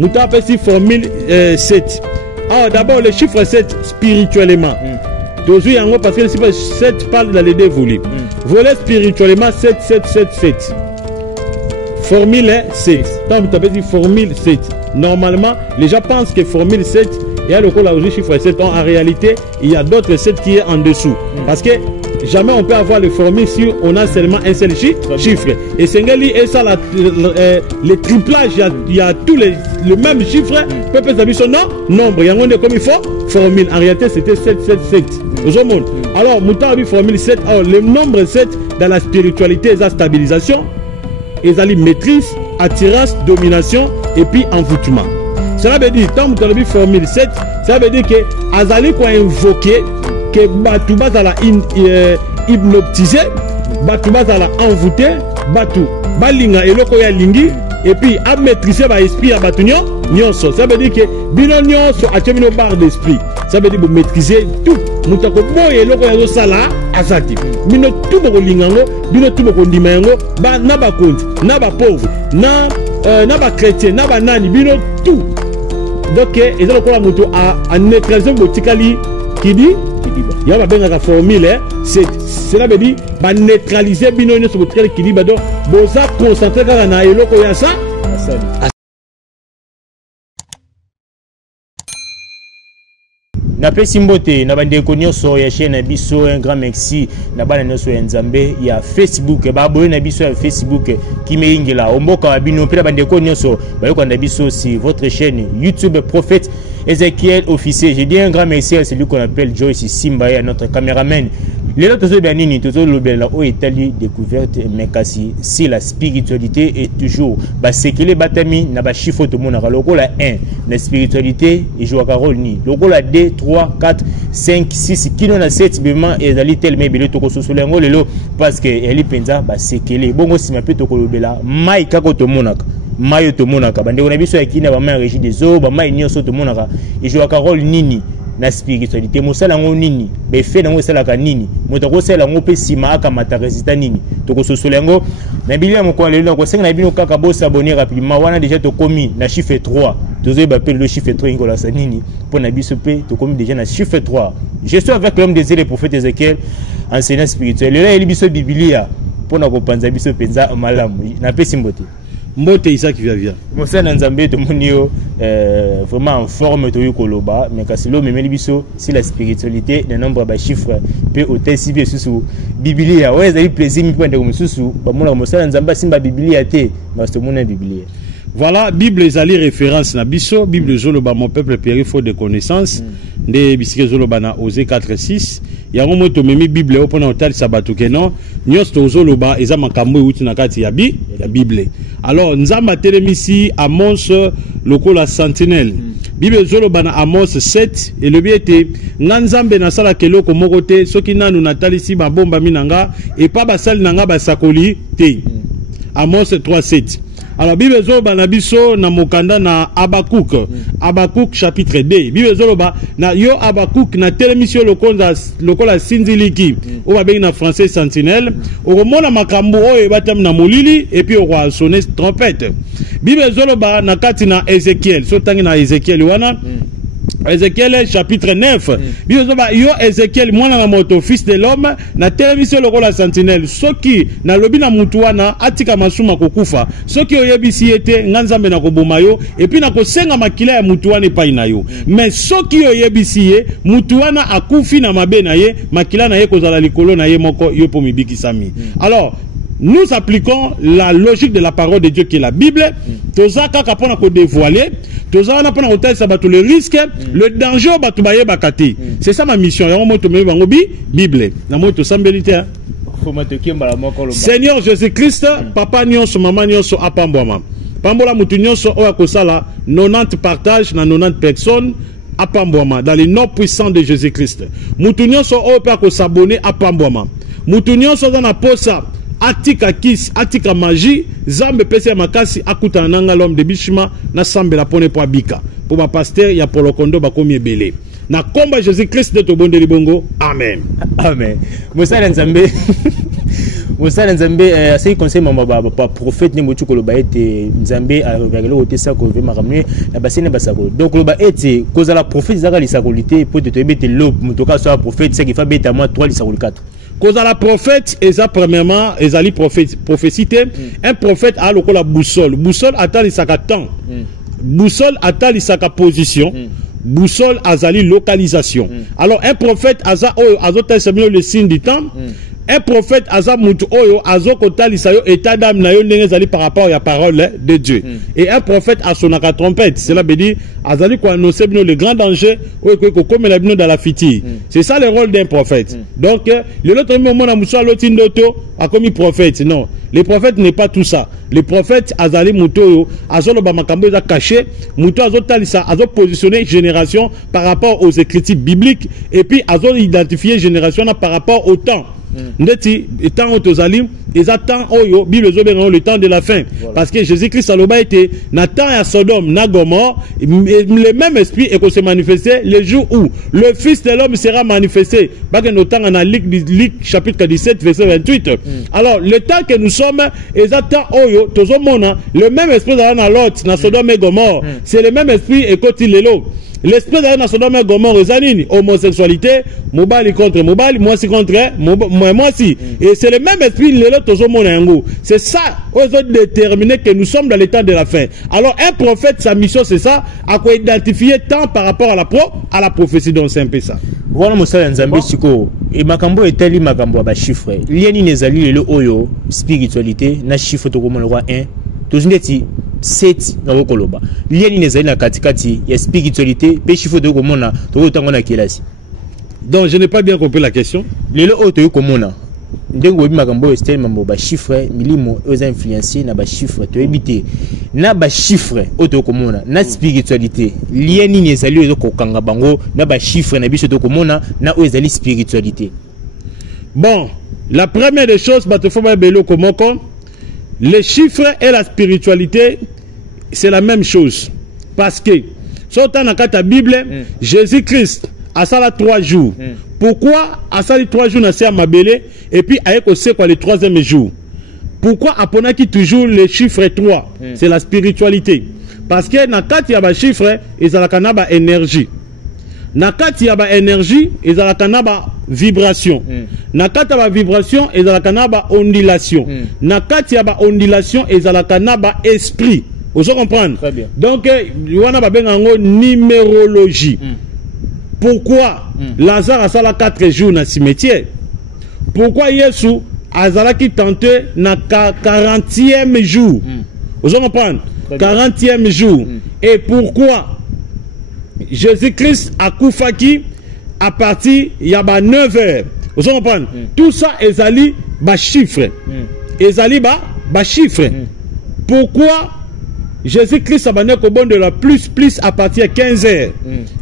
Nous avons ici formule 7. Alors d'abord le chiffre 7 spirituellement. Toujours parce que le chiffre 7 parle dans les deux volets. Volet spirituellement 7, 7, 7, 7. Formule 7. Quand vous avez dit formule 7, normalement les gens pensent que formule 7 et à le coup là aussi chiffre 7. En réalité, il y a d'autres 7 qui est en dessous. Parce que jamais on peut avoir le formule si on a seulement un seul chiffre. Et Sengeli et ça, le triplage, il y a tous le même chiffre. Peut-être que son nombre, il y a un comme il faut. Formule, en réalité, c'était 7, 7, 7. Alors, Mouta a vu formule 7. Alors, le nombre 7 dans la spiritualité, c'est la stabilisation, et la maîtrise, attirance, domination et puis envoûtement. Cela veut dire, tant que tu as vu formule 7, ça veut dire que Azali quoi invoquer que Batou Bazala hypnotisé, Batou Bazala envoûté, Batou Balinga et loko ya lingi, et puis à maîtriser l'esprit à Batou Nyonso. Ça veut dire que Bino Nyonso a tenu une barre d'esprit. Ça veut dire que vous maîtrisez tout. Moutako boye loko ya sala azati. Bino tout boko lingango, Bino tout boko ndimango, ba na ba compte, na ba pauvre, na ba chrétien, na ba nani, Bino tout. Donc, et ça le moto a neutralisé Botikali qui dit il y a une formule, cela veut dire neutraliser Binogne sur votre équilibre. Donc, vous vous concentrez dans la loko ya ça. Na pesi mbote na bande konyoso ya chaîne na biso un grand merci na bana nyoso ya Nzambe ya Facebook ba abonné na biso ya Facebook ki meingela omboka wa bino pe bande konyoso ba yoko na biso si votre chaîne YouTube Prophète Ezekiel officiel. Je dis un grand merci à celui qu'on appelle Joyce Simba et à notre caméraman. Les autres Bénini, tout le bel au Italie découverte mais si la spiritualité est toujours c'est que les batami n'a pas chiffre tout le monde a logo la 1 la spiritualité et joue à Carole ni logo la 2 3 4 5 6 qui n'en a 7 bement et dali tel mais belé to ko sosolengo lelo parce que eli penza c'est que les bongo si mapeto ko lobela mai kako to monaka mayo to monaka bande on a biso yakina ba mai régie des eaux ba mai nyoso to monaka et joue à Carole nini na spiritualité mosala ngo nini be fe nango sala ka nini moto ko sala ngo pe sima aka mata résultat nini to ko sosolengo na bilia mo ko lelo ko senga na bino kaka bo s'abonner rapidement wana déjà to komi na chiffre 3 tozo ba pe le chiffre 3 ngola sa nini pour na biso pe to komi déjà na chiffre 3. Je suis avec l'homme des îles, le prophète Ezekiel, enseignant spirituel. Là il biso biblia pour na ko panza biso penza malamu na pe simbote Mbote Isaac via. Mosa Nzambe to monio vraiment en forme to yokoloba mais kasi lo memeli biso si la spiritualité le nombre ba chiffres pe hôtel si bien sous biblia ouais ça plaisir mi pende comme sous ba mona Mosa Nzamba simba biblia te parce que mona biblia. Voilà, Bible ezali référence na biso, Bible zoloba mon peuple périt faute de connaissance. Nde bisike zoloba na Osée 4:6. Yango moto memi Bible opona hotel sabatu kenon, nyos to zoloba eza makambo uti na kati ya Bible. Alors Nzamba telemisi Amos lokola sentinelle. Bible zoloba na Amos 7 et le biete Nzambe na sala keloko moko te soki nanu natalisi ba bomba minanga et pas basali nanga basakoli te. Amos 3:7. Alors, Bible Zoba na biso na mokanda na Abakouk chapitre 2. Bible Zoba na yo Abakouk na télémission lokola sinziliki. O ba bengi na français sentinelle. O mona makambo oyo batam na molili et puis o va sonner trompette. Bible Zoba na kati na Ezekiel. So tangi na Ezekiel wana. Ezekiel chapitre 9. Bible Zoba yo Ezekiel mwana na moto fils de l'homme na télévision lokola sentinelle soki na lobi na mutu wana atika masuma kokufa soki oyebisi ete nganzambe na koboma yo et puis na kosenga makila ya mutu wana epai na yo mais soki oyebisi ye mutu wana akufi na mabe na ye makila na ye kozala likolo na ye moko yo po mibikisami. Alors nous appliquons la logique de la parole de Dieu qui est la Bible. Toza kaka pona ko dévoiler, toza na pona hotel sabato le risque, le danger batu baye bakati. C'est ça ma mission. Yango moto me bango Bible. Na moto sambelité. Seigneur Jésus-Christ, papa nyonso mama nyonso apambwama. Pambola mutu nyonso oya kosala 90 partage na 90 personnes. Apambwama dans le nom puissant de Jésus-Christ. Mutu nyonso oya pa ko s'abonner apambwama. Mutu nyonso dans na posa atika kis atika magie zambe pese makasi akuta nanga l'homme de bishima na sambela pone po abika po ba pasteur ya polokondo ba komi ebele na komba Jésus Christ de to bonde libongo amen amen. Mosa Nzambe Mosala Nzambe assez conseil mama prophète ne motu koloba ete Nzambe avec le côté ça ko ve makamne na basene basako. Donc koloba ete cause la prophète zaka lisakolité pour te bete lob mutoka soit prophète c'est qu'il fa beta moi 3 lisakol 4. Cause à la prophète et ça premièrement ezali prophécité un prophète a le la boussole attend lisaka temps. Boussole attend lisaka position. Boussole azali localisation. Alors un prophète aza le signe du temps. Un prophète aza mutu oyo azokota lisayo état d'âme na yo ndenge zali par rapport à la parole de Dieu. Et un prophète a sonaka trompette. Cela veut dire azali ko annoncer bino le grand danger ko comme la bino dans la fiti. C'est ça le rôle d'un prophète. Donc le autre moment na muso loti ndoto a comme prophète. Non, le prophète n'est pas tout ça. Le prophète azali mutu oyo azolo ba makambo za caché, mutu azotalisa azo positionner génération par rapport aux écritures bibliques et puis azo identifier génération par rapport au temps. Ndeti étant autozalim ils attendent oyo bible zo le temps de la fin parce que Jésus-Christ aloba était na temps à Sodome na Gomorrhe le même esprit est qu'on se manifester le jour où le fils de l'homme sera manifesté parce que notamment en Luc chapitre 17 verset 28. Alors le temps que nous sommes ils attendent oyo tozomona le même esprit dans Lot na Sodome et Gomorrhe c'est le même esprit et kotilelo. L'esprit de la Sodome et Gomorrhe, homosexualité, mobali contre mobali, moi si contre moi si. Et c'est le même esprit, c'est ça, on doit déterminer que nous sommes dans le temps de la fin. Alors un prophète, sa mission c'est ça, à quoi identifier tant par rapport à la prophétie, donc c'est un peu ça. Voilà Moussa Nzambe Siko, et Makambo est tellement Makambo à chiffre. Lieni Nezali, le Oyo, spiritualité, na chiffre to comme le roi 1, tout ce 7 na koloba lieni nezali na katikati ya spiritualité pe chiffre de komona to kotango na kelasi. Donc je n'ai pas bien compris la question. Lelo oto komona ndengo bi makambo estel mambo ba chiffre milimo aux influencer na ba chiffre to ebité na ba chiffre oto komona na spiritualité lieni nezali ozo kokanga bango na ba chiffre na biso to komona na ezali spiritualité. Bon, la première des choses batofoma belo komoko. Les chiffres et la spiritualité, c'est la même chose. Parce que, sur la Bible, Jésus-Christ a ça 3 jours. Pourquoi a ça 3 jours à Mabélé et puis a aussi quoi le 3e jour? Pourquoi a qui toujours les chiffres 3? C'est la spiritualité. Parce que dans il y a des chiffres, ils ont la énergie. Nakati ya ba énergie ezala kanaba vibration. Nakati ya ba vibration ezala kanaba ondulation. Nakati ya ba ondulation ezala kanaba esprit. Vous comprenez? Très bien. Donc wana ba bengango numérologie. Pourquoi Lazare a sala 4 jours na cimetière? Pourquoi Yesu azala ki tenté na 40e jour? Vous comprenez? 40e jour. Et pourquoi Jésus-Christ a koufaki à partir il y a 9 heures. Vous comprenez? Tout ça ezali ba chiffre. Ezali ba chiffre. Pourquoi Jésus-Christ a bané ko bon de la plus à partir de 15 heures.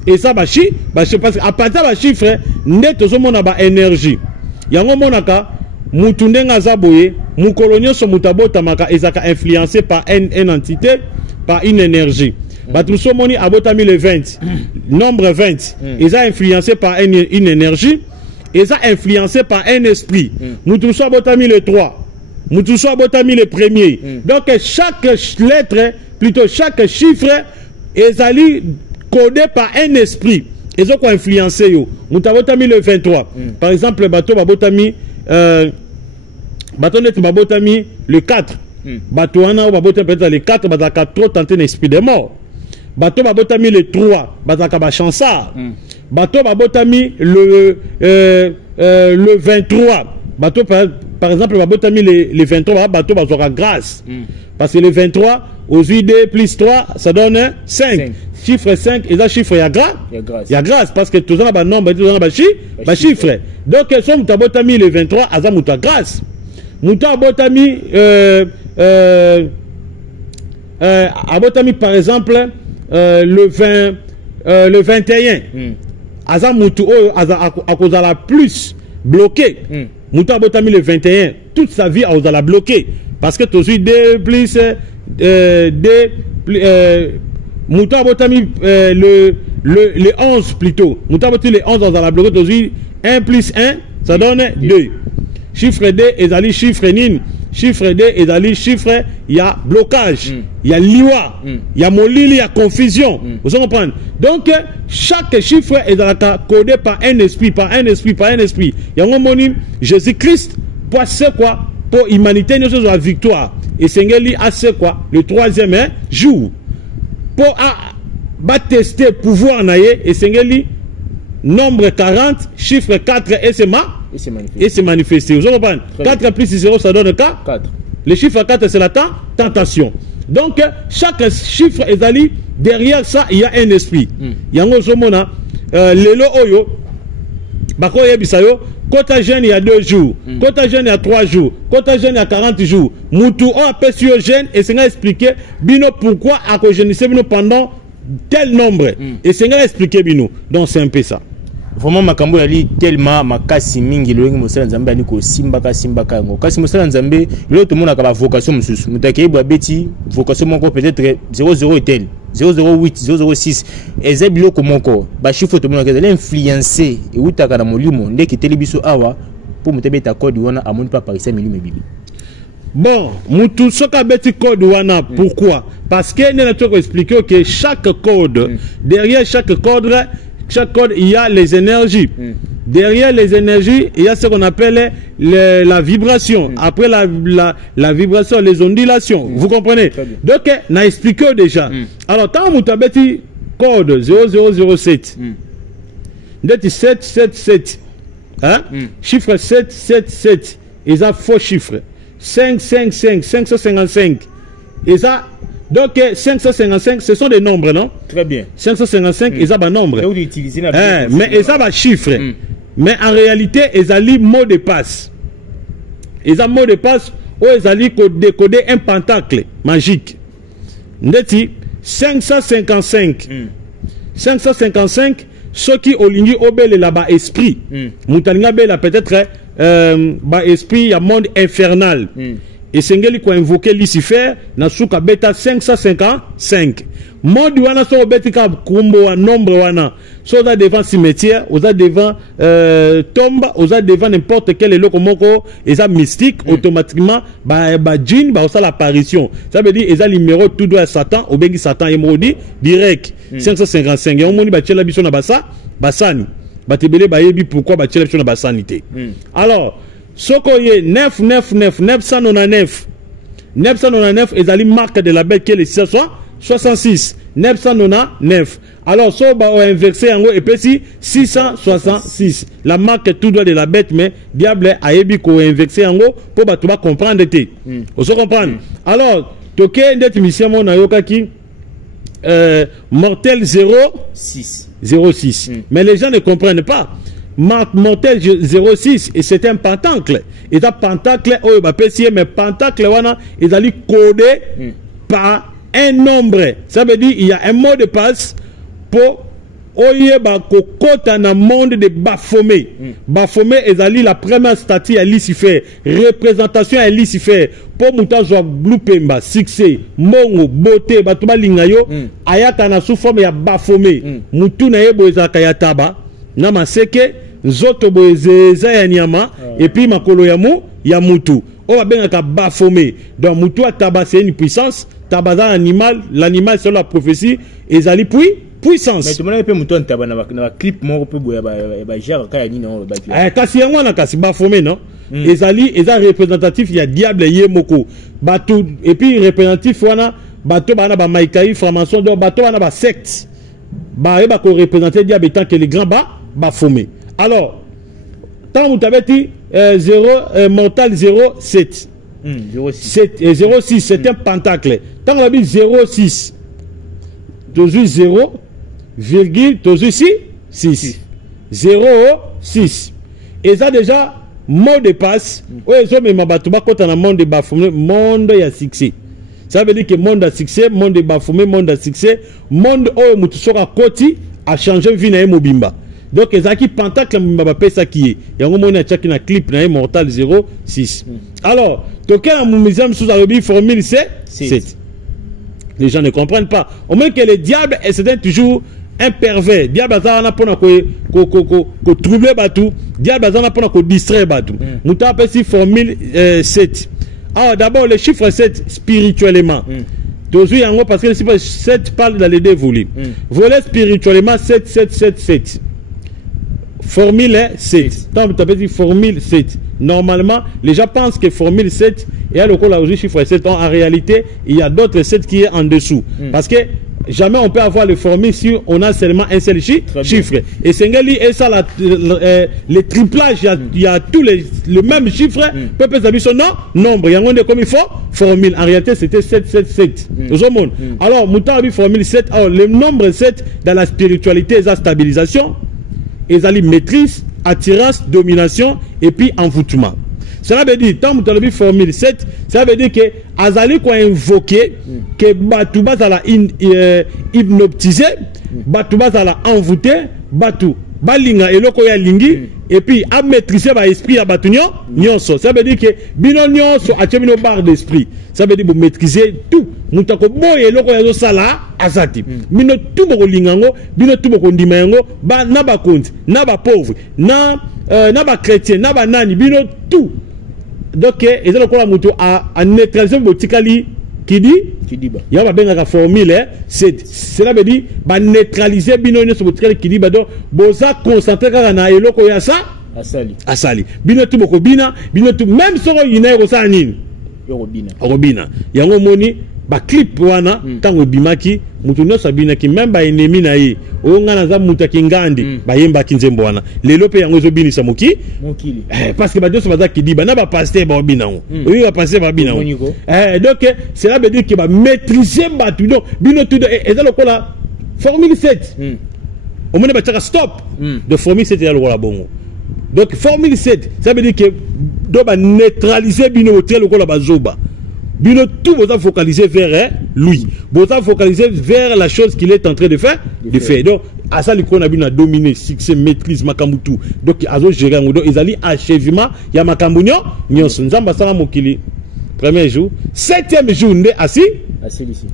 Et ça ba chiffre parce qu'à partir de ba chiffre net ozomona ba énergie. Yango monaka mutu ndenga zaboye mukolonyo so mutabota maka ezaka influencé par une entité, par une énergie. Batusomoni abotami le 20, nombre 20, ils ont influencé par une énergie, ils ont influencé par un esprit. Mutuso abotami le 3, Mutuso abotami le premier. Donc chaque lettre, plutôt chaque chiffre, ils ont codé par un esprit. Ils ont influencé yo. Mutabotami le 23. Par exemple, bateau babotami le 4. Bateau wana babotami peut-être le 4, bazaka trop tenté l'esprit de mort. Bateau babotami le 3, bazaka ba chansard. Bateau babotami le 23. Bateau par exemple babotami le 23, bateau bazora grâce. Parce que le 23 aux 8 plus 3 ça donne 5. Chiffre 5 et ça chiffre ya grâce. Il y a grâce parce que tout ça ba nombre, tout ça ba chiffre. Donc son mutabotami le 23 aza muta grâce. Mutabotami abotami par exemple le 21 aza mutu oyo akozala plus bloqué. Mutu abotami le 21 toute sa vie akozala bloqué parce que toujours 2 plus mutu abotami le 11 plutôt mutu abotami le 11 akozala bloqué toujours 1 plus 1 ça donne 2. chiffre D ezali chiffre nini, chiffre D ezali chiffre ya blocage, ya liwa, ya molili, ya confusion. Vous comprenez? Donc chaque chiffre est codé par un esprit, par un esprit, par un esprit. Il y a un moni Jésus-Christ pour c'est quoi? Pour humanité nous sommes à victoire. Et Sengeli a c'est quoi? Le troisième jour. Pour tester pouvoir naïe et Sengeli nombre 40, chiffre 4 et c'est manifesté. Vous comprenez? 4 plus 0 ça donne 4. Le chiffre 4 c'est la tentation. Donc chaque chiffre est allé derrière ça il y a un esprit. Il y a un autre lelo oyo bako yebisayo kota jeune il y a 2 jours, kota jeune il y a 3 jours, kota jeune il y a 40 jours. Moutou on appelle sur jeune et c'est expliquer bino pourquoi à cause jeune bino pendant tel nombre et c'est expliquer bino. Donc c'est un peu ça. Vraiment makambo yali tellement makasi mingi loyengi mosala nzambe ani ko simba ka ngo kasi mosala nzambe lo to mona ka ba vocation mususu mutake bo beti vocation moko peut-être 00 etel 008 006 eza biloko moko ba chiffre to mona ka l'influencer e utaka na molimo ndeki telebiso awa pour mutebeta code wana amoni pa parisa milimo bibi. Bon, mutu soka beti code wana pourquoi? Parce que nous avons expliqué que chaque code derrière chaque code, il y a les énergies. Derrière les énergies, il y a ce qu'on appelle la vibration. Après la vibration, les ondulations. Vous comprenez? Donc, on a expliqué déjà. Alors, quand vous avez code 0007, 777, hein? Chiffre 777, ils ont faux chiffre. 555, 555, et ça. Donc 555 ce sont des nombres, non? Très bien. 555 ils ont un nombre. Mais ils ont un chiffre. Mais en réalité ils ont mot de passe. Ils ont mot de passe où ils ont décoder un pentacle magique. Ndeti 555. 555 ceux qui ont ligné au bel là-bas esprit. Moutalinga bel peut-être esprit il y a monde infernal. Et Sengeli ko invoqué Lucifer na suka beta 555. Modi wana so beti ka kumbo wa nombre wana. So da devant cimetière, oza devant tombe, oza devant n'importe quel eloko moko, eza mystique automatiquement ba djinn ba osa l'apparition. Ça veut dire eza numéro tout doit Satan, obengi Satan et modi direct 555. Ya omoni ba tchela biso na basani. Ba tebele ba yebi pourquoi ba tchela biso na basanité. Alors Sokoye 999 ils ont marque de la bête qui est le 666 999. Alors so ba on inversé en haut et puis 666 la marque tout droit de la bête mais diable a yebi ko inversé en haut pour ba tu vas comprendre té. On se comprendre. Alors toke ndet mission mon ayoka ki mortel 06. Mais les gens ne comprennent pas. Mortel 06 et c'est un pentacle. Et un pentacle, mais pentacle, il est codé par un nombre. Ça veut dire qu'il y a un mot de passe pour dans le monde de Baphomet. Baphomet est la première statue à Lucifer. Représentation à Lucifer. Pour mouta joa blupemba, succès, mongo, beauté, batuba lingayo, ayaka na sous forme ya Baphomet. Moutou na yebo ezaka ya taba. Nama seke zoto boezeza ya nyama et puis makolo ya mutu. On va bien ka Baphomet. Donc mutu a taba c'est une puissance, taba dans l'animal, l'animal c'est la prophétie ezali puissance. Mais tout le monde peut mutu taba na clip moko pe boya ba gère ka ya nini on ba. Kasi yango na kasi Baphomet non. Ezali eza représentatif ya diable yemoko. Batou et puis représentatif wana bato bana ba maïkai franc-maçon donc bato bana ba secte. Ba eba ko représenter diable tant que les grands Baphomet. Alors, tant vous avez dit mortal 07. 06, c'est un pentacle. Tant vous avez dit 06, toujours 0, virgule, toujours 6. 06. Et ça déjà, mot de passe. Oui, je me m'abattuba quand on a monde de Baphomet, monde ya succès. Ça veut dire que monde a succès, monde de Baphomet, monde a succès, monde où Moutousora Koti a changé vie na Mobimba. Donc, les acquis pentacle, ça qui est. Il y a un clip na mortal 06. Alors, toquer un muséum sous la formule c'est 7. Les gens ne comprennent pas. Au moins que le diable est toujours un pervers, diable azana pona ko troubler batu, diable azana pona ko distraire batu. Muta appelle si formule 7. Alors d'abord le chiffre 7 spirituellement. Toujours yango parce que le chiffre 7 parle dans les deux volets. Volet spirituellement 7 7 7 7. Formule 7. Tant tu appelles formule 7. Normalement, les gens pensent que formule 7 et à le coup là aussi chiffre 7. En réalité, il y a d'autres 7 qui est en dessous. Parce que jamais on peut avoir le formule si on a seulement un seul chiffre. Et Sengali et ça le triplage, il y a tous le même chiffre. Peut s'habiller son nombre. Il y a un comme il faut formule. En réalité, c'était 7 7 7. Alors, Moutarbi formule 7. Alors, le nombre 7 dans la spiritualité, c'est la stabilisation. Et la maîtrise, attirance, domination et puis envoûtement. Cela veut dire, tant que tu as formule 7, ça veut dire que Azali quoi invoqué, que Batouba la hypnotisé, Batouba la envoûté, Batou, Balinga et loko ya lingi, et puis à maîtriser l'esprit à Batunyo, nyonso. Ça veut dire que bino nyonso a tchemino barre d'esprit. Ça veut dire que vous maîtrisez tout. Moutako boye loko ya sala azati. Bino tout boko lingango, bino tout boko ndimango, ba na ba konti, na ba pauvre, na ba chrétien, na ba nani, bino tout. Donc, et c'est le quoi à neutraliser le tikali qui dit il y a bien la formule cela veut dire bah neutraliser bino sur le tikali qui dit bah donc boza concentrer kana eloko ya ça asali bino tout boko bino tout même sur une heure ça nini robina yango moni ba clip wana tango bimaki mutu no sabina ki même ba ennemi na ye o ngana za mutu ki ngandi ba yemba ki nzembo wana lelo pe yango zo binisa mokili parce que ba doso baza ki di ba na ba pasteur ba binango oui ba pasteur ba binango donc cela veut dire que ba maîtriser ba tout donc bino tout et ça le kola formule 7 au moins ba tchaka stop de formule 7 ya le kola bongo donc formule 7 ça veut dire que do ba neutraliser bino hotel le kola ba zoba. Bino tout vous a focalisé vers lui. Vous a focalisé vers la chose qu'il est en train de faire. Donc, à ça, l'icône a bien dominé, succès, maîtrise, makambutu. Donc, à ce gérer, ils allaient achèvement, il y a makambunyo, nyonso, nzamba sala mokili. Premier jour, 7e jour, on est assis.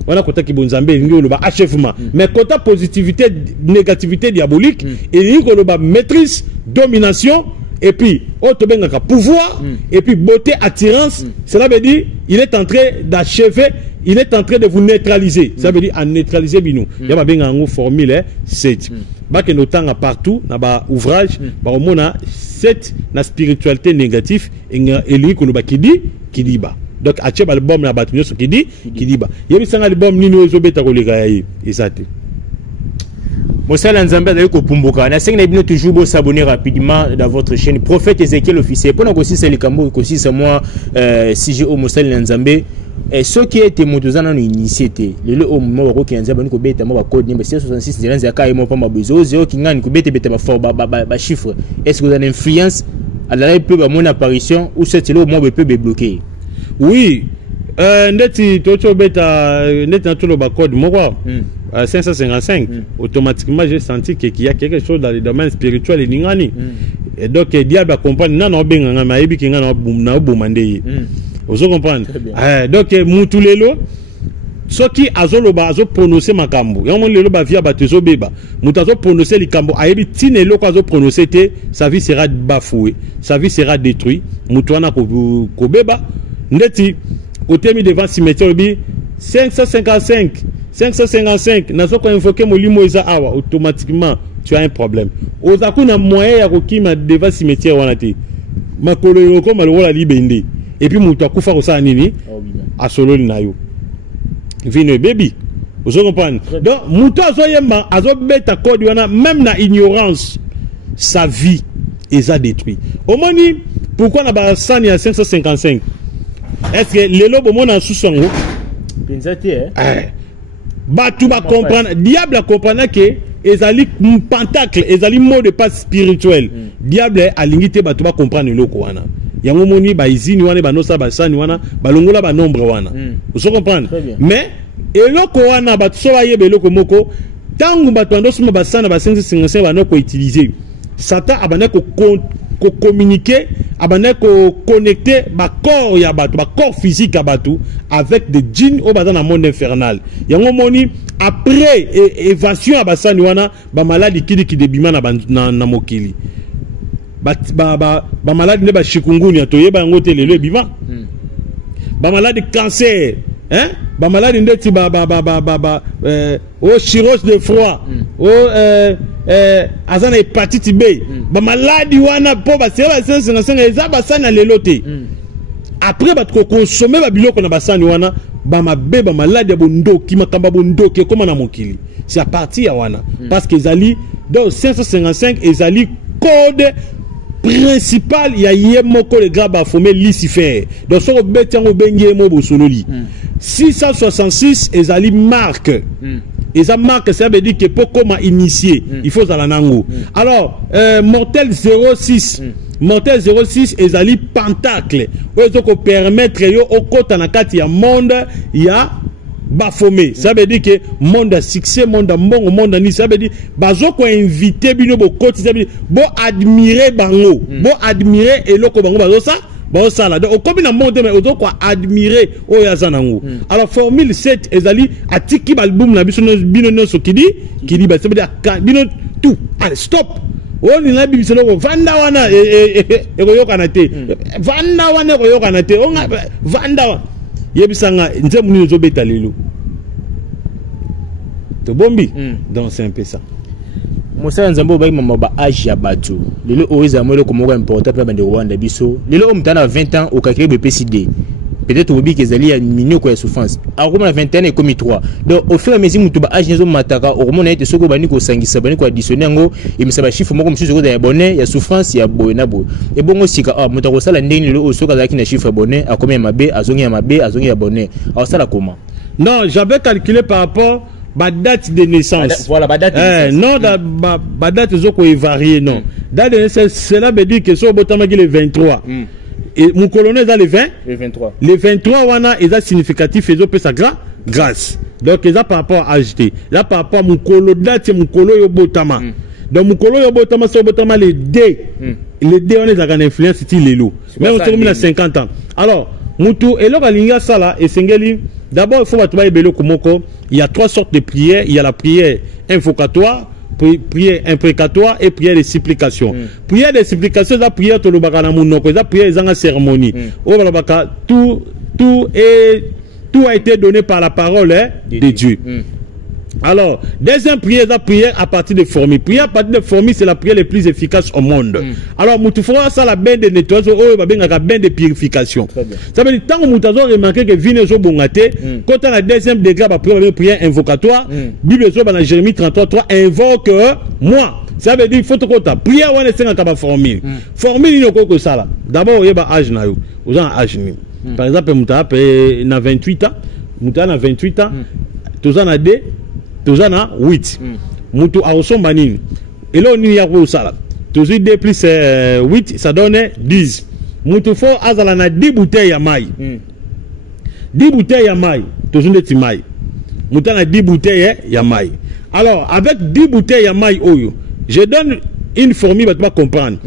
On a côté qui bonzambe, on a achèvement. Mais côté positivité, négativité diabolique, il y a maîtrise, domination. Et puis, pouvoir, et puis beauté, attirance, cela veut dire il est en train d'achever, il est en train de vous neutraliser. Ça veut dire à neutraliser Binou. Il y a une formule 7. Bah que nos temps partout, dans l'ouvrage, au moins 7 na spiritualité négative, et lui qu'on qui dit bah. Donc, à ce album na batunyo qui dit bah. Il y a un album ni nous obéta kolega et ça. Mosala Nzambe d'ailleurs Kopumbuka. Na sengi na bino toujours vous s'abonner rapidement dans votre chaîne Prophète Ezekiel officiel. Pour nous aussi c'est le cambo aussi c'est moi CGO Mosala Nzambe. Et ce qui était motozana no initié le au moment où qui Nzambe ko beta mo ba code number 66 0 ka mo pa mabezo 0 ki ngani ko beta ba fort ba chiffre. Est-ce que vous avez une influence à la peu à mon apparition ou c'est là au moins peut bloquer? Oui. Ndeti toto beta ndeti na tolo ba code mo quoi. 555, automatiquement j'ai senti qu'il y a quelque chose dans le domaine spirituel et ningani. Et donc le diable accompagne non benga ma ebi kinga na bomande. Vous comprenez? Donc mutulelo ce qui azoloba azo prononcer makambo. Yamo lelo ba via batezo beba. Mutazo prononcer likambo ayebi tinelo ko azo prononcer te sa vie sera bafouée, sa vie sera détruite. Mutwana ko beba ndeti otemi devant cimetière bi 555, n'a pas invoqué mon limo awa automatiquement tu as un problème. Ozaku na moyen ya kokima devant cimetière wana te. Makolo ko malwala libende. Et puis mutu akufa ko sa nini? A solo na yo. Vino baby. Vous comprenez? Donc mutu azoyema azobeta code wana même na ignorance sa vie est détruit. Au moni pourquoi na ba sani à 555? Est-ce que les lobos mon en sous-songo? Pensate tu vas comprendre, diable a compris que ezali pentacle, ezali mot de passe spirituel. Diable a limité tu vas comprendre le wana. Yango moni ba izini wana ba nosa ba sani wana ba longola ba nombre wana. Vous comprenez? Mais eloko wana ba tsoba yebe eloko moko tangu ba tondo suma ba sana ba 555 ba no ko utiliser. Satan abana ko ko communiquer abanda ko connecter ba corps ya bato ba corps physique ya bato avec des djinns au dans le monde infernal yango moni après évasion ya basani wana ba maladie kidi ki debima na mokili ba maladie ne ba chikungunya to yeba yango te lelo ebima ba maladie cancer hein ba maladie ndeti cirrhose de foie azana hépatite B ba maladie wana po ba senga eza basana lelo te après ba ko consommer ba biloko na basani wana ba mabe ba maladie bondoki makamba bondoki comme na mokili c'est à partir ya wana parce que ezali dans 555 ezali code principal ya yemoko le gars bafomé Lucifer donc so betango bengi mo bosololi 666 ezali marque eza marque ça veut dire que pour comment initier il faut za nango alors mortel 06 mortel 06 ezali pentacle ozo ko permettre yo okota na kati ya monde ya bafomé ça veut dire que monde à succès monde à mbongo monde ni ça veut dire bazo ko inviter bino bo koti ça veut dire bo admirer bango bo admirer eloko bango bazo ça bon ça là donc comme na monde mais ozo ko admirer o ya zanango alors formule 7 ezali atiki album na biso bino no so kidi ba ça veut dire bino tout allez stop on ni na biso lo vanda wana e ko yokana te vanda wana ko yokana te on vanda yebisanga nze muni zo beta lelo to bombi donc c'est un peu ça Moussa Nzambo ba mama ba âge ya batu lelo oza mo le komoko important pe bande Rwanda biso lelo omtana 20 ans au kakire BPCD peut-être obi kezali ya minyo ko ya souffrance a comme 21 et comme 3 donc au fur et à mesure mutu ba âge nezo mataka au mona ete soko bani ko sangisa bani ko additionner ngo et misaba chiffre moko msusu ko ya bonnet ya souffrance ya boy na boy et bongo sika mutu ko sala ndeni lelo osoka zaki na chiffre bonnet a combien mabe azongi ya bonnet a sala comment non j'avais calculé par rapport ba date de naissance voilà ba date de naissance non ba date zoko est varié non date de naissance cela veut dire que so botama le 23 et mon colonel dans le 20 le 23 wana est significatif et pe sa grâce donc ça par rapport à HT là par rapport à mon colo date mon colo yo botama donc mon colo yo botama so botama le D on est dans influence style lelo mais on termine à 50 ans alors mutu et là balinga sala et sengeli d'abord il faut battre belo komoko il y a trois sortes de prières il y a la prière invocatoire prière imprécatoire et prière de supplication. Prière de supplication, c'est la prière to lobaka na munoko, c'est la prière ezanga cérémonie. O balabaka tout a été donné par la parole de Dieu. Alors, deuxième prière, la prière à partir de fourmis. Prière à partir de fourmis, c'est la prière la plus efficace au monde. Alors, Moutoufoua, ça la bain de nettoyage, la bain de purification. Ça veut dire, tant que Moutazo remarqué que Vinezo Bongate, quand on a deuxième degré, la prière invocatoire, Bible dans Jérémie 33, invoque moi. Ça veut dire, il faut que tu prière, on est 5 formule. Formule, il n'y a que ça là. D'abord, il y a un âge. Vous avez un âge. Par exemple, Moutazo a 28 ans. Moutazo a 28 ans. Tous en a 2. Tozana 8 mutu arosomba nini et là on y a quoi ça là tozi 2 plus 8 ça donne 10 mutu fo azala na 10 bouteilles ya mai 10 bouteilles ya mai tozunde ti mai mutu na 10 bouteilles ya mai alors avec 10 bouteilles ya mai oyo je donne une formule pour comprendre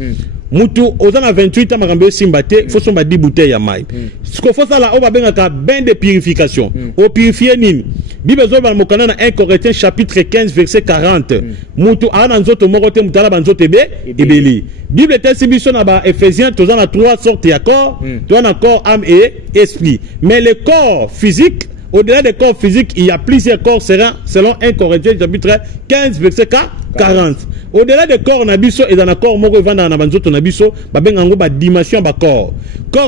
mutu ozana 28 ans makambe simbate faut somba 10 bouteilles ya mai ce qu'il faut ça là on va benga ka bain de purification au purifier nini Bible zoba mokana na 1 Corinthiens chapitre 15 verset 40 mutu ana nzoto moko te mutala banzoto ebeli Bible te sibiso na ba Ephésiens tozana 3 sortes ya corps tozana corps âme et esprit mais le corps physique au-delà des corps physiques il y a plusieurs corps selon 1 Corinthiens chapitre 15 verset 40 au-delà des corps nabiso et dans le corps moko vanda na banzoto nabiso ba benga ngo ba dimension ba corps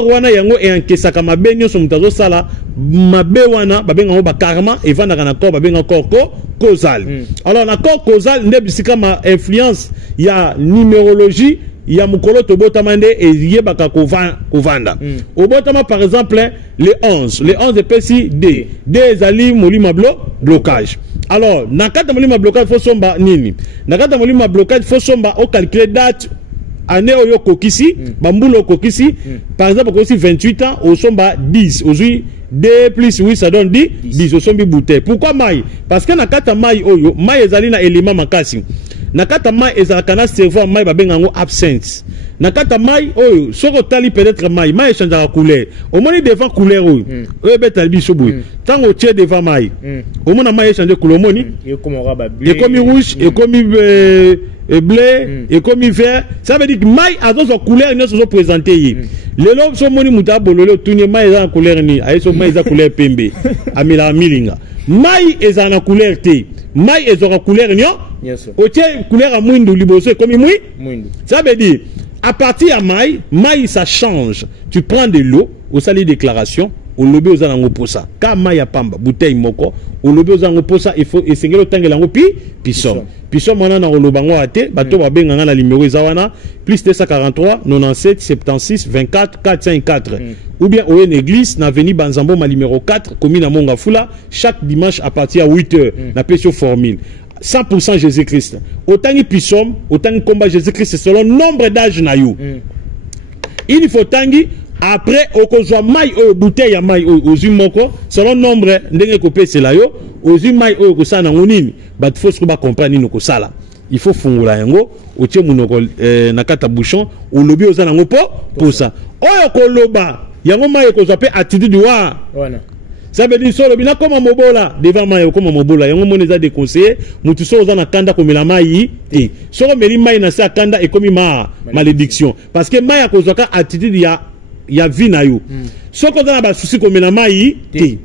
wana yango e enkesaka mabe nyonso mutazo sala mabe wana ba benga ngo ba karma et vanda na corps ba benga corps causal alors na corps causal ndebisika ma influence ya numérologie ya mukolo to botamande et yebaka kovanda obotama par exemple le 11 epesi D ezali molima blocage alors nakata molima blocage faut somba nini nakata molima blocage faut somba au calculer date année oyo kokisi bambulo kokisi par exemple aussi 28 ans au somba 10 aujourd'hui 2 plus 8 ça donne 10 au sombi bouteille pourquoi mai parce que nakata mai oyo mai ezali na élément makasi nakata mai ezalaka na cerveau mai babengango absence nakata mai oyo soko tali peut-être mai échangeaka couleur omoni devant couleur oyo oyo betali biso boye tango tie devant mai omona mai échange couleur omoni ekomi rouge ekomi bleu ekomi vert ça veut dire que mai azozo couleur nyonso zo présenter ye lelo so moni muta bololo tuni mai eza couleur ni ayeso mai eza couleur pembe amila milinga mai eza na couleur te mai ezora couleur nyo otie couleur a mwindu liboso ekomi mwindu ça veut dire à partir à mai ça change tu prends de l'eau au sali déclaration au lobby aux anango posa ka mai pamba bouteille moko au lobby aux anango posa il faut esengelo tangela ngo pisom mona na olobango ate bato babenganga na numéro ezawana plus 243 97 76 24 454 ou bien au une église na avenue Banzambo ma numéro 4 commune à Mongafula chaque dimanche à partir à 8h na pesio formule 100% Jésus-Christ. Autant que pisom, autant que combat Jésus-Christ selon nombre d'âge na you. Il faut tangi après okozwa mai o bouteille ya mai o zumoko selon nombre ndenge ko pese la yo o zumai o ko sana ngonini bat faut ko ba comprendre ni ko sala. Il faut fungula yango o tie munoko na kata bouchon o lobi o zana ngopo pour ça. Oyo ko loba yango mai ko zape attitude wa. Wana. Ça veut dire solo bina comme mobola devant mai comme mobola yango moneza de conseiller mutu so za na kanda ko mela mai et solo meli mai na sa kanda et comme malédiction parce que mai akozaka attitude ya vie na yo soko za na ba souci ko mela mai te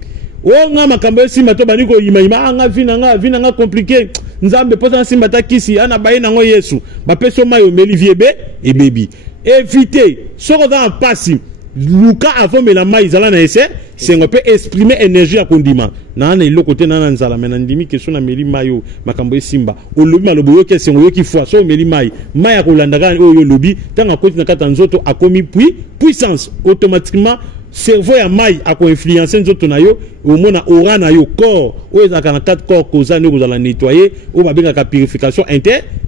o nga makambo simba to baniko yima nga vie na nga compliqué nzambe posa simba ta kisi ana baye nango Yesu ba peso mai o meli viebe et baby éviter soko za passi Luka avant mais la maïs ala na ese c'est on peut exprimer énergie à kondima na na iloko te na na nzala mais na ndimi question na meli mayo makambo simba o lobi malobo yo ke sengo yo ki fois so meli mai ya kolandaka o yo lobi tanga koti na kata nzoto akomi puissance automatiquement cerveau ya mai ako influencer nzoto na yo o mona aura na yo corps o ezaka na 4 corps koza ne kozala nettoyer o babenga ka purification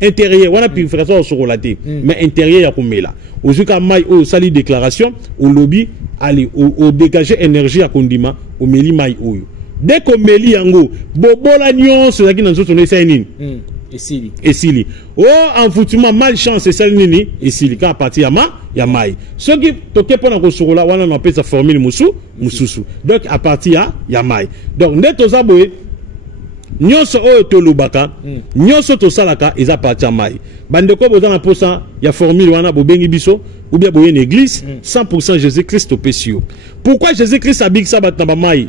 intérieure wana purification sokolate mais intérieur ya komela ozuka mai o sali déclaration o lobby ali o dégager énergie ya kondima o meli mai oyo dès ko meli yango bobola nyonso zaki na nzoto ne nini esili oh envoûtement malchance c'est nini esili ka parti ya mai ce qui toke pona ko sokola wana na pesa formule mususu donc à partir ya mai donc ndeto zaboye nyonso oyo tolobaka nyonso tosalaka eza parti ya mai bandeko boza na posa ya formule wana bobengi biso ou bien boye une église 100% Jésus-Christ au pesio. Pourquoi Jésus-Christ a big sabat na ba mai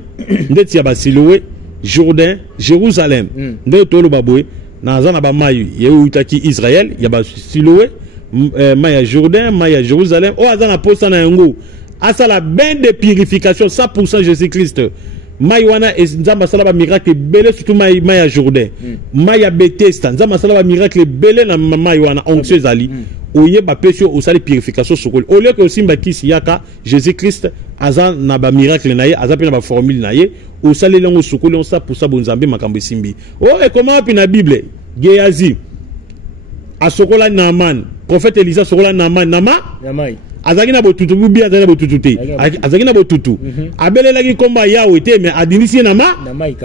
ndeti ya Basiloé Jourdain Jérusalem ndeto tolobaboye na zana ba mai yeutaki Israël ya Basiloé Maya Jourdain, Maya Jérusalem, oh azana posa na yango. Asala ben de purification 100% Jésus-Christ. Maïwana et nzamba sala ba miracle belé surtout Maya Jourdain. Maya Bethesda, nzamba sala ba miracle belé na Maïwana onction zali. Oye ba pesio osali purification sokol. Au lieu que aussi mbakisi yaka Jésus-Christ azan na ba miracle na ye, azan na ba formule na ye, osali longo sokol on sa pour ça bonzambe makambo simbi. Oh et comment puis na Bible Géasi asokola Naaman prophète Elisa sokola Naaman Namai azaki na botutu bi azaki na botutu te azaki na botutu abelelaki komba yawe te mais adinisi na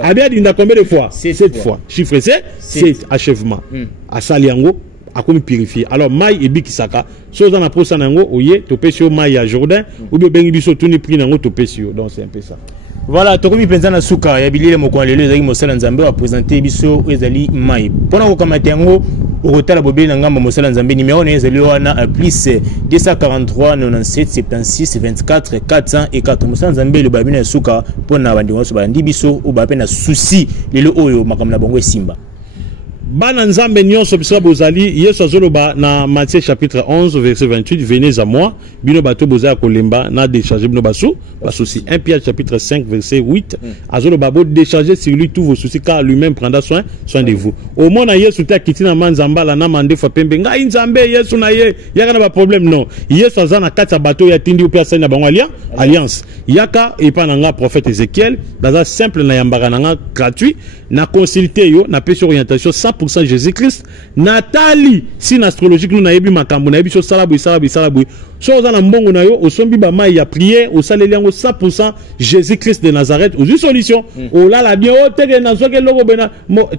abia dinda combien de fois 7 fois chiffre c'est 7 achèvement asali yango akomi purifier alors mai ebikisaka soza na posa nango oye topesio mai ya Jourdain ou bien bengi biso tuni prix nango topesio donc c'est un peu ça. Voilà, tokomi penza na suka ya bilile moko lelo ezali mosala nzambe wa présenter biso ezali mai. Pona ko kamata yango okotala bobeli na ngamba mosala nzambe numéro na ezali wana plus 243 97 76 24 404 mosala nzambe le babina na suka pona bandi waso bandi biso o ba pe na souci lelo oyo makamna na bango esimba. Bana nzambe nyonso biso bozali Yesu azoloba na Matthieu chapitre 11 verset 28 venez à moi bino bato boza kolemba na décharger bino souci 1 Pierre chapitre 5 verset 8 azoloba bo décharger sur lui tous vos soucis car lui-même prendra soin de vous au moins na Yesu ta kitina manzamba la na mande fa pembe ngai nzambe Yesu na ye yaka na ba problème non Yesu azana kata bato ya tindi opia sana bango alliance yaka et pa nga prophète Ézéchiel dans simple na yambaka nga gratuit na consulter yo na pêche orientation 100% Jésus-Christ Nathalie sin astrologique nous na yebi makambo na yebi so salabu so oza na mbongo na yo osombi ba mai ya prière osaleli yango 100% Jésus-Christ de Nazareth ozwi solution olala bien oteke na soki eloko bena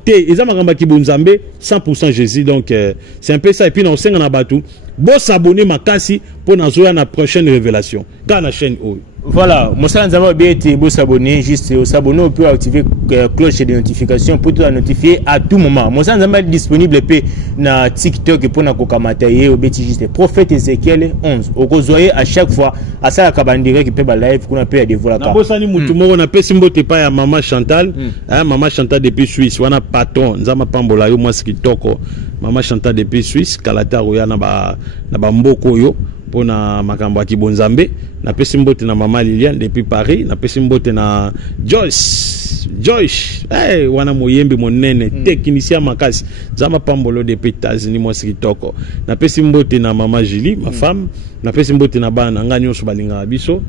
te eza makambo ki bonzambe 100% Jésus donc c'est un peu ça et puis na osenga na bato bo s'abonner makasi pour na zoya na prochaine révélation dans la chaîne oyo. Voilà, Moussa Nzamba BT, vous s'abonner, juste s'abonner, on peut activer cloche de notification pour tout notifier à tout moment. Moussa Nzamba est disponible na TikTok pour na kokamataye au BT juste prophète Ézéchiel 11. Au kozoye à chaque fois à ça kabandire qui peut ba live qu'on appelle des volaka. Na bosani mutu moko na pesi mbote pa ya maman Chantal, maman Chantal depuis Suisse, wana patron Nzamba pambola yo mwasi kitoko. Maman Chantal depuis Suisse, kalata roya na ba mboko yo. Pona makambo ya kibonzambe na pesi mbote na mama Liliane depuis Paris na pesi mbote na Joyce wana moyembe monene technicien makasi Nzamba pambolo depuis États-Unis moi sikitoko na pesi mbote na mama Julie ma femme na pesi mbote na bana nga nyonso balinga biso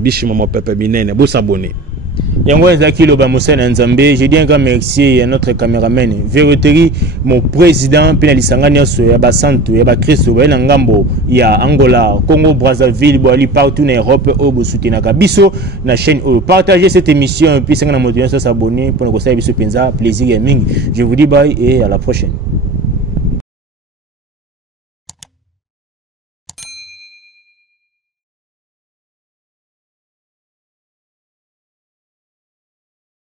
bishi mama pepe binene bo s'abonner. Yango ezaki loba Moussa Nzambe, je dis un grand merci à notre caméraman Veroteri, mon président pena lisanga nyoso ya ba santo ya ba Kristo ba na ngambo ya Angola, Congo Brazzaville, boali partout en Europe au bo soutenaka biso na chaîne au partager cette émission puis sanga na motivation s'abonner pour nous conseiller biso penza plaisir et ming. Je vous dis bye et à la prochaine.